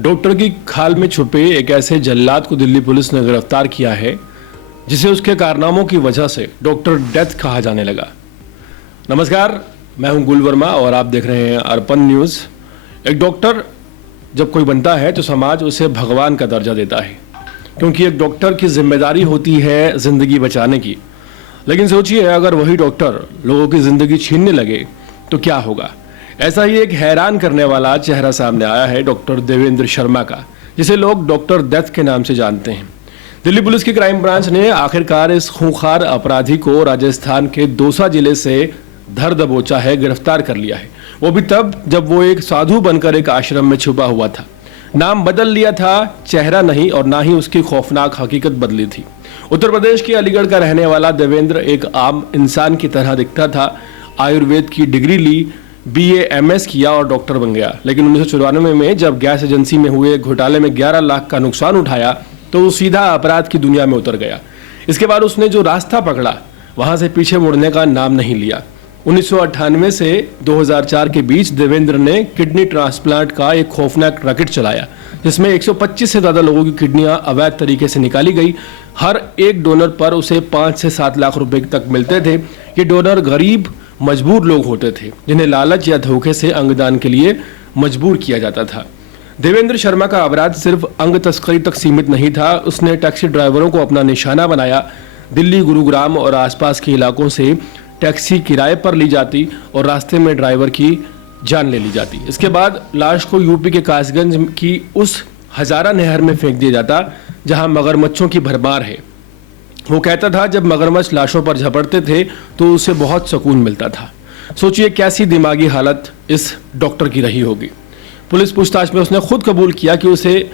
Doctor की खाल में छुपे एक ऐसे जल्लाद को दिल्ली पुलिस ने गिरफ्तार किया है जिसे उसके कारनामों की वजह से डॉक्टर डेथ कहा जाने लगा। नमस्कार, मैं हूं गुल वर्मा और आप देख रहे हैं अर्पण न्यूज़। एक डॉक्टर जब कोई बनता है तो समाज उसे भगवान का दर्जा देता है, क्योंकि एक डॉक्टर की जिम्मेदारी होती है ज़िंदगी बचाने की। लेकिन सोचिए, अगर वही डॉक्टर लोगों की ज़िंदगी छीनने लगे तो क्या होगा। ऐसा ही एक हैरान करने वाला चेहरा सामने आया है डॉक्टर देवेंद्र शर्मा का, जिसे लोग डॉक्टर डेथ के नाम से जानते हैं। दिल्ली पुलिस की क्राइम ब्रांच ने आखिरकार इस खूंखार अपराधी को राजस्थान के दौसा जिले से धर दबोचा है, गिरफ्तार कर लिया है। वो भी तब जब वो एक साधु बनकर एक आश्रम में छुपा हुआ था। नाम बदल लिया था, चेहरा नहीं, और ना ही उसकी खौफनाक हकीकत बदली थी। उत्तर प्रदेश के अलीगढ़ का रहने वाला देवेंद्र एक आम इंसान की तरह दिखता था। आयुर्वेद की डिग्री ली, BA MS किया और डॉक्टर बन गया। लेकिन 1994 में जब गैस एजेंसी में हुए घोटाले में 11 लाख का नुकसान उठाया तो वो सीधा अपराध की दुनिया में उतर गया। इसके बाद उसने जो रास्ता पकड़ा वहां से पीछे मुड़ने का नाम नहीं लिया। 1998 से 2004 के बीच देवेंद्र ने किडनी ट्रांसप्लांट का एक खौफनाक रैकेट चलाया, जिसमें 125 से ज़्यादा लोगों की किडनियां अवैध तरीके से निकाली गई। हर एक डोनर पर उसे 5 से 7 लाख रुपए तक मिलते थे। ये डोनर गरीब मजबूर लोग होते थे जिन्हें लालच या धोखे से अंगदान के लिए मजबूर किया जाता था। देवेंद्र शर्मा का अपराध सिर्फ अंग तस्करी तक सीमित नहीं था। उसने टैक्सी ड्राइवरों को अपना निशाना बनाया। दिल्ली, गुरुग्राम और आसपास के इलाकों से टैक्सी किराए पर ली जाती और रास्ते में ड्राइवर की जान ले ली जाती। इसके बाद लाश को यूपी के कासगंज की उस हजारा नहर में फेंक दिया जाता जहां मगरमच्छों की भरमार है। वो कहता था जब मगरमच्छ लाशों पर झपटते थे तो उसे बहुत सुकून मिलता था। सोचिए कैसी दिमागी हालत इस डॉक्टर की रही होगी। पुलिस पूछताछ में उसने खुद कबूल किया कि उसे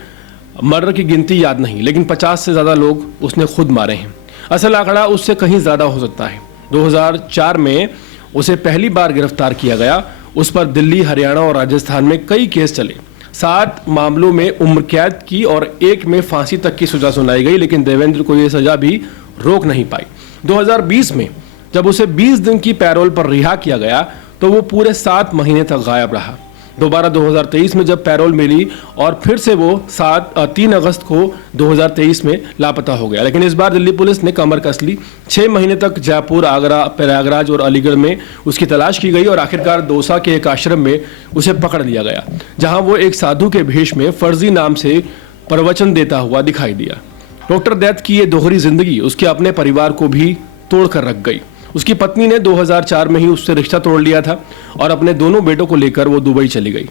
मर्डर की गिनती याद नहीं, लेकिन 50 से ज़्यादा लोग उसने खुद मारे हैं। असल आंकड़ा उससे कहीं ज़्यादा हो सकता है। 2004 में उसे पहली बार गिरफ्तार किया गया। उस पर दिल्ली, हरियाणा और राजस्थान में कई केस चले। 7 मामलों में उम्र कैद की और 1 में फांसी तक की सजा सुनाई गई, लेकिन देवेंद्र को यह सजा भी रोक नहीं पाई। 2020 में जब उसे 20 दिन की पैरोल पर रिहा किया गया तो वो पूरे 7 महीने तक गायब रहा। दोबारा 2023 में जब पैरोल मिली और फिर से वो 3 अगस्त को 2023 में लापता हो गया। लेकिन इस बार दिल्ली पुलिस ने कमर कस ली। 6 महीने तक जयपुर, आगरा, प्रयागराज और अलीगढ़ में उसकी तलाश की गई और आखिरकार दौसा के एक आश्रम में उसे पकड़ लिया गया, जहां वो एक साधु के भेष में फर्जी नाम से प्रवचन देता हुआ दिखाई दिया। डॉक्टर डेथ की ये दोहरी जिंदगी उसके अपने परिवार को भी तोड़ कर रख गई। उसकी पत्नी ने 2004 में ही उससे रिश्ता तोड़ लिया था और अपने दोनों बेटों को लेकर वो दुबई चली गई।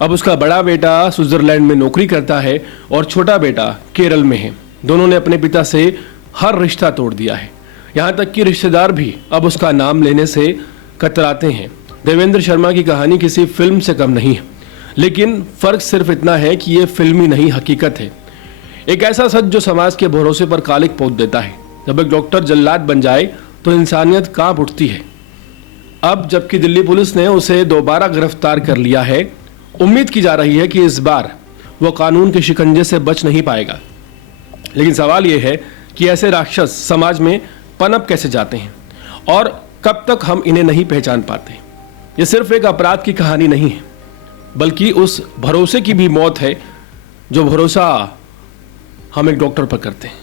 अब उसका बड़ा बेटा स्विट्जरलैंड में नौकरी करता है और छोटा बेटा केरल में है। दोनों ने अपने पिता से हर रिश्ता तोड़ दिया है। यहाँ तक कि रिश्तेदार भी अब उसका नाम लेने से कतराते हैं। देवेंद्र शर्मा की कहानी किसी फिल्म से कम नहीं है, लेकिन फर्क सिर्फ इतना है कि ये फिल्मी नहीं, हकीकत है। एक ऐसा सच जो समाज के भरोसे पर कालिक पोत देता है। जब एक डॉक्टर जल्लाद बन जाए तो इंसानियत कांप उठती है। अब जबकि दिल्ली पुलिस ने उसे दोबारा गिरफ्तार कर लिया है, उम्मीद की जा रही है कि इस बार वो कानून के शिकंजे से बच नहीं पाएगा। लेकिन सवाल यह है कि ऐसे राक्षस समाज में पनप कैसे जाते हैं और कब तक हम इन्हें नहीं पहचान पाते। ये सिर्फ एक अपराध की कहानी नहीं है, बल्कि उस भरोसे की भी मौत है जो भरोसा हम एक डॉक्टर पर करते हैं।